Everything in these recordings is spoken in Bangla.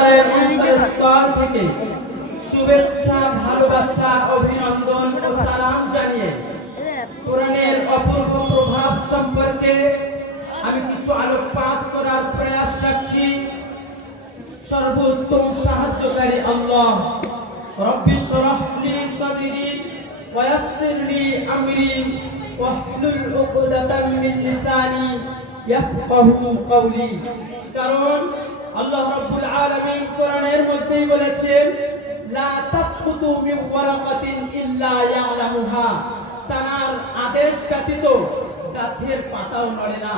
অন্তরের অন্তঃস্থল থেকে শুভেচ্ছা, ভালোবাসা, অভিনন্দন ও সালাম জানিয়ে কোরআনের অপূর্ব প্রভাব সম্পর্কে আমি কিছু আলোকপাত করার প্রয়াস রাখছি। সর্বোত্তম সাহায্যকারী আল্লাহ। রব্বি শরহ লি সাদরি ওয়া ইয়াসসির লি আমরি ওয়াহলুল উকদাতাম মিন লিসানি ইয়াফকাহু কওলি। কারণ আল্লাহ রাব্বুল আলামিন কোরআনের মধ্যেই বলেছেন, লা তাসকুতু মিন ওয়ারাকাতিন ইল্লা ইয়ালামুহা। তার আদেশ ব্যতীত গাছের পাতাও নড়ে না।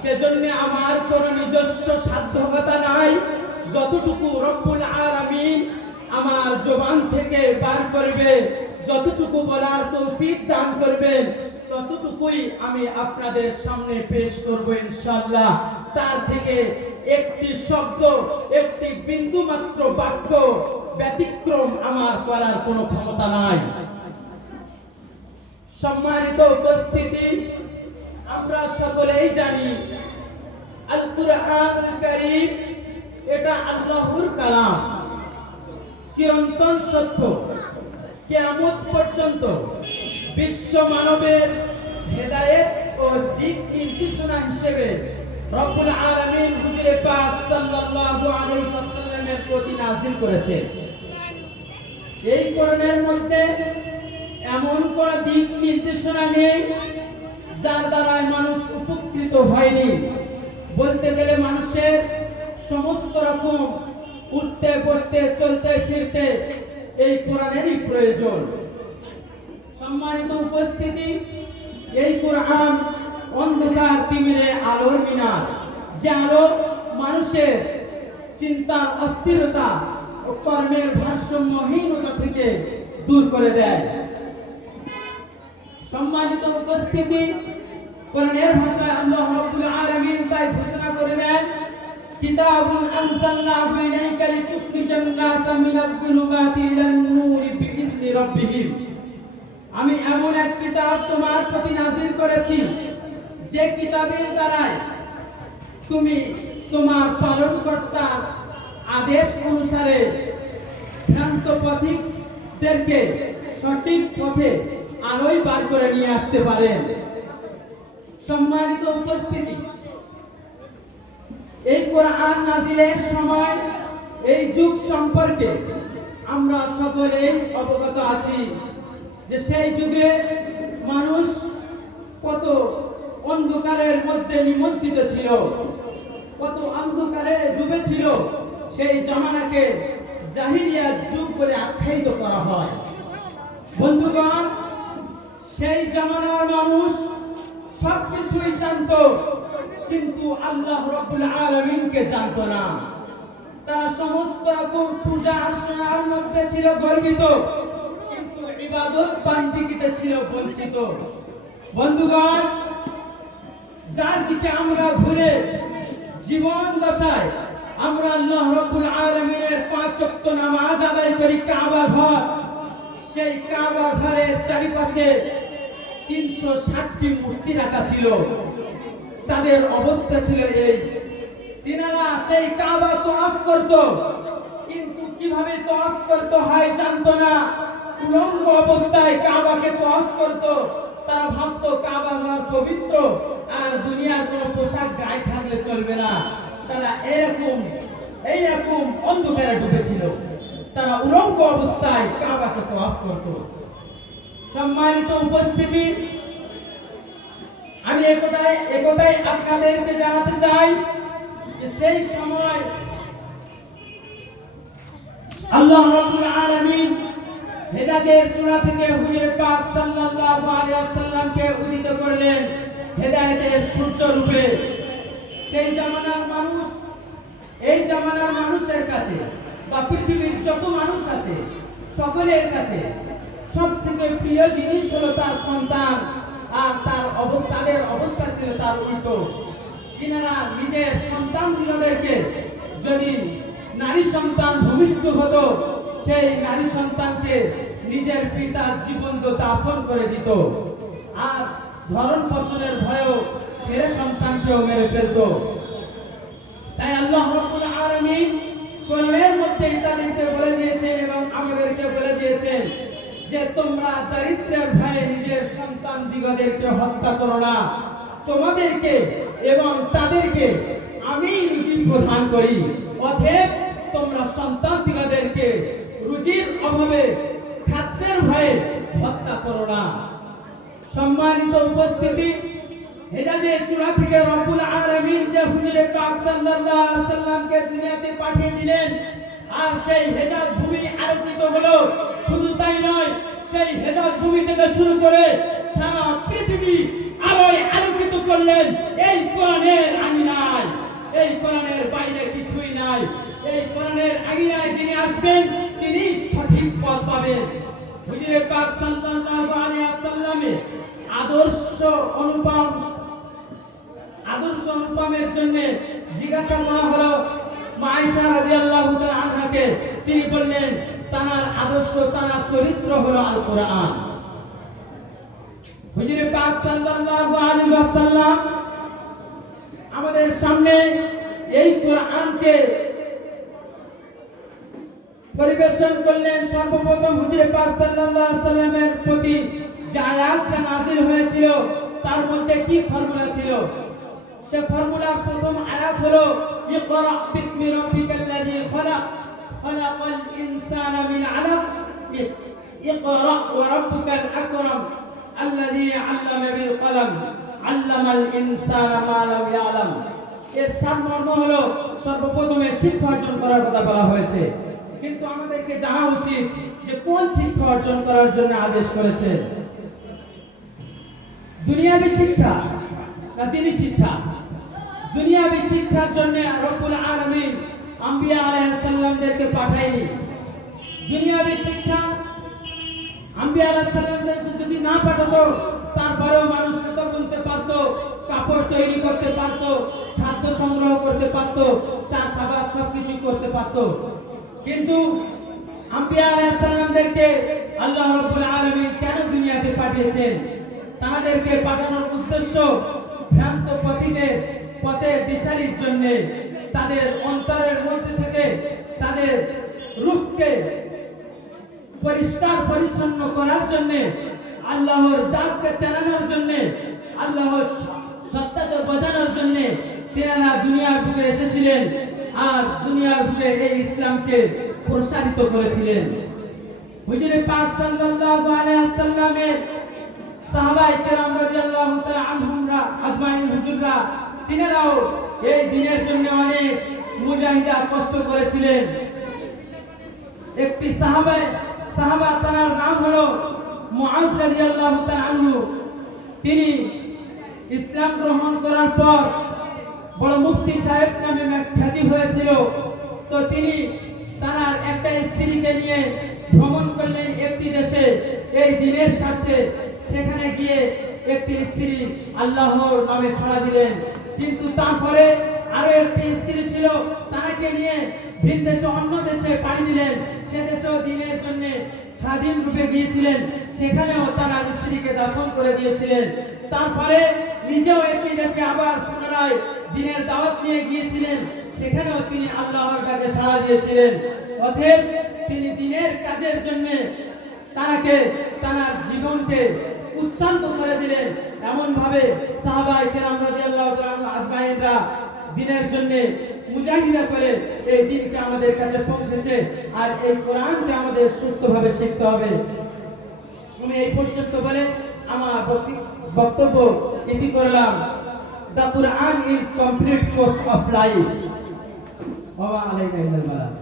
সেজন্য আমার কোনো নিজস্ব সাধ্যকতা নাই। যতটুকু রব্বুল আলামিন আমার জবান থেকে বার করবে, যতটুকু বলার তৌফিক দান করবেন, ততটুকুই আমি আপনাদের সামনে পেশ করব ইনশাআল্লাহ। তার থেকে একটি শব্দ, একটি বিন্দু মাত্র বাক্য ব্যতিক্রম আমার করার কোনো ক্ষমতা নাই। সম্মানিত উপস্থিতি, আমরা সকলেই জানি আল কুরআনুল কারীম এটা আল্লাহর কালাম, চিরন্তন সত্য। কিয়ামত পর্যন্ত বিশ্ব মানবের হেদায়েত ও দিক নির্দেশনা হিসেবে রব্বুল আলামিন হুজুরে পাক সাল্লাল্লাহু আলাইহি ওয়াসাল্লামের প্রতি নাযিল করেছেন। এই কোরআনের মধ্যে এমন কোন দিক নির্দেশনা নেই যার দ্বারা মানুষ উপকৃত হয়নি। বলতে গেলে মানুষের সমস্ত রকম উঠতে বসতে চলতে ফিরতে এই কোরআনেরই প্রয়োজন। সম্মানিত উপস্থিতি, এই কোরআন অন্ধকার তিমিরে আলোর মিনার, যে আলো মানুষের চিন্তার অস্থিরতা ও কর্মের ভারসাম্যহীনতা থেকে দূর করে দেয়। সম্মানিত উপস্থিতি, কোরআনের ভাষায় আল্লাহ রাব্বুল আলামিন তাই ঘোষণা করে দেন, কিতাবুন আনজালনাহু ইলাইকা লিতুখরিজান নাসা মিনাল যুলুমাতি ইলান নূরি বিইذনি রাব্বিহিম। আমি এমন এক কিতাব তোমার প্রতি নাযিল করেছি, যে কিতাবের দ্বারা তুমি তোমার পালনকর্তার আদেশ অনুসারে ভ্রান্ত পথিকদেরকে সঠিক পথে আলোয় বার করে নিয়ে আসতে পারেন। সম্মানিত উপস্থিতি, এই কোরআন নাযিলের সময়, এই যুগ সম্পর্কে আমরা সকলেই অবগত আছি যে সেই যুগে মানুষ কত অন্ধকারের মধ্যে নিমজ্জিত ছিল, কত অন্ধকারে ডুবেছিল। সেই জামানাকে জাহিলিয়ার যুগ বলে আখ্যায়িত করা হয়। বন্ধুগণ, সেই জামানার মানুষ সবকিছুই জানত, কিন্তু আল্লাহ রাব্বুল আলামিনকে জানত না। তারা সমস্ত রকম পূজা অর্চনার মধ্যে ছিল গর্বিত, কিন্তু ইবাদত বান্দিগিতে ছিল বঞ্চিত। বন্ধুগণ, যার দিকে আমরা ঘুরে জীবন দশায় আমরা আল্লাহ রাব্বুল আলামিনের 5 ওয়াক্ত নামাজ আদায় করি কাবা ঘর, সেই কাবা ঘরের চারিপাশে 360টি মূর্তি রাখা ছিল। তাদের অবস্থা ছিল এই, তিনারা সেই কাবা তওয়াফ করত, কিন্তু কিভাবে তওয়াফ করতে হয় জানতো না। উলঙ্গ অবস্থায় কাবাকে তওয়াফ করত। তারা ভাবতো কাবা ঘর পবিত্র, আর দুনিয়ার কোনো পোশাক গায়ে থাকলে চলবে না। তারা এইরকম অন্ধকারে ডুবেছিল। তারা উলঙ্গ অবস্থায় কাবাকে তওয়াফ করত। সম্মানিত উপস্থিতি, আমি একটাই আপনাদেরকে জানাতে চাই যে সেই সময় আল্লাহ রাব্বুল আলামিন হেদায়েতের চূড়া থেকে হুজুর পাক সাল্লাল্লাহু আলাইহি ওয়াসাল্লামকে উদিত করলেন হেদায়েতের সূর্য রূপে। সেই জামানার মানুষ, এই জামানার মানুষের কাছে বা পৃথিবীর যত মানুষ আছে সকলের কাছে সবথেকে প্রিয় জিনিস হলো তার সন্তান, আর তাদের অবস্থা ছিল তার উল্টো। তিনারা নিজের সন্তানগুলোদেরকে যদি নারী সন্তান ভূমিষ্ঠ হতো, সেই নারী সন্তানকে নিজের পিতার জীবন দাফন করে দিত, আর ধরন পোষণের ভয়েও ছেলে সন্তানকেও মেরে ফেলত। তাই আল্লাহ রাব্বুল আলামিন কোরআনের মধ্যে তাদেরকে বলে দিয়েছেন এবং আমাদেরকে বলে দিয়েছেন যে তোমরা দারিদ্র্যের ভয়ে নিজের সন্তান দিগদেরকে হত্যা করো না, তোমাদেরকে এবং তাদেরকে আমি রুজি প্রদান করি, অতএব তোমরা সন্তান দিগদেরকে রুজির অভাবে খাদ্যের ভয়ে হত্যা করো না। সম্মানিত উপস্থিতি, হেজাজের চূড়া থেকে রব্বুল আলামিন যে হুজুরে পাক সাল্লাল্লাহু আলাইহি ওয়াসাল্লামকে দুনিয়াতে পাঠিয়ে দিলেন, আর সেই হেজাজ ভূমি আলোকিত হলো। শুধু তাই নয়, সেই হেজাজ ভূমি থেকে শুরু করে সারা পৃথিবী আলোয় আলোকিত করলেন এই কোরআনের আঙিনায়। এই কোরআনের বাইরে কিছুই নাই। এই কোরআনের আঙিনায় যিনি আসবেন তিনি সঠিক পথ পাবেন। হুজুরে পাক সাল্লাল্লাহু আলাইহি ওয়াসাল্লামের আদর্শ অনুপমের জন্য জিজ্ঞাসা করা হলো মা আয়েশা রাদিয়াল্লাহু তাআলা আনহাকে। তিনি বললেন তার আদর্শ, তার চরিত্র হলো আল কোরআন। হুজুরে পাক সাল্লাল্লাহু আলাইহি ওয়াসাল্লাম আমাদের সামনে এই কোরআনকে পরিবেশন করলেন। সর্বপ্রথম হুজুরে পাক সাল্লাল্লাহু আলাইহি ওয়াসাল্লামের প্রতি যে আয়াতটা নাযিল হয়েছিল তার মধ্যে কি ফর্মুলা ছিল? সে ফর্মুলার প্রথম আয়াত হলো ইকরা বিসমি রাব্বিকাল্লাযী খলাক খলাকাল ইনসানা মিন আলাক ইকরা ওয়া রাব্বুকাল আকরাম আল্লাযী আল্লামা বিল কলম আল্লামাল ইনসানা মা লাম ইয়ালাম। এর সারমর্ম হলো সর্বপ্রথমে শিক্ষা অর্জন করার কথা বলা হয়েছে, কিন্তু আমাদেরকে জানা উচিত যে কোন শিক্ষা অর্জন করার জন্য আদেশ করেছে, দুনিয়াবী শিক্ষা না দ্বীনি শিক্ষা? দুনিয়াবী শিক্ষার জন্য রব্বুল আলামিন আম্বিয়া আলাইহিস সালামদেরকে পাঠায়নি। দুনিয়াবী শিক্ষা আম্বিয়া আলাইহিস সালামদেরকে যদি না পাঠাতো তারপরেও মানুষ সুতো বুনতে পারত, কাপড় তৈরি করতে পারত, খাদ্য সংগ্রহ করতে পারত, চাষাবাদ সবকিছু করতে পারত। কিন্তু আম্বিয়া আলাইহিস সালামদেরকে আল্লাহ রাব্বুল আলামিন কেন দুনিয়াতে পাঠিয়েছেন? তাদেরকে পাঠানোর উদ্দেশ্য ভ্রান্ত পথের দিশারির জন্য, তাদের অন্তরের মধ্যে থেকে তাদের রূপকে পরিষ্কার পরিচ্ছন্ন করার জন্য, আল্লাহর জাতকে চেনানোর জন্য, আল্লাহর সত্তাকে বোঝানোর জন্য তেনারা দুনিয়ার বুকে এসেছিলেন আর দুনিয়ার বুকে এই ইসলামকে প্রসারিত করেছিলেন। হুজুরে পাক সাল্লাল্লাহু আলাইহি ওয়াসাল্লামের সাহাবায়ে কেরাম রাদিয়াল্লাহু তাআলা আনহুমরা আজমাইন হুজুররা তিনারাও এই দিনের জন্য অনেক মুজাহিদা কষ্ট করেছিলেন। একটি সাহাবা তার নাম হলো মুআজ রাদিয়াল্লাহু তাআলা আনহু। তিনি ইসলাম গ্রহণ করার পর বড় মুফতি সাহেব নামে খ্যাতি হয়েছিল। তো তিনি তার একটা স্ত্রীকে নিয়ে ভ্রমণ করলেন একটি দেশে এই দিনের স্বার্থে। সেখানে গিয়ে একটি স্ত্রী আল্লাহর নামে সাড়া দিলেন, কিন্তু তারপরে আরো একটি স্ত্রী ছিল, তাকে নিয়ে ভিন দেশে অন্য দেশে পাড়ি দিলেন। সে দেশেও দিনের জন্য খাদিম রূপে গিয়েছিলেন, সেখানেও তার স্ত্রীকে দাফন করে দিয়েছিলেন। তারপরে নিজেও একটি দেশে আবার পুনরায় দিনের দাওয়াত নিয়ে গিয়েছিলেন, সেখানেও তিনি আল্লাহর ডাকে সাড়া দিয়েছিলেন। অতএব তিনি দিনের কাজের জন্য তার জীবনকে উৎসর্গ করে দিলেন। এমন ভাবে সাহাবায়ে কেরাম রাদিয়াল্লাহু তাআলা আজমাইনরা দিনের জন্য মুজাহিদা করে এই দিনকে আমাদের কাছে পৌঁছেছে। আর এই কোরআনকে আমাদের সুস্থভাবে শিখতে হবে। আমি এই পর্যন্ত বলে আমার বক্তব্য ইতি করলাম। The Quran is complete course of life. ওয়া আলাইকা ইল্লাল বালাগ।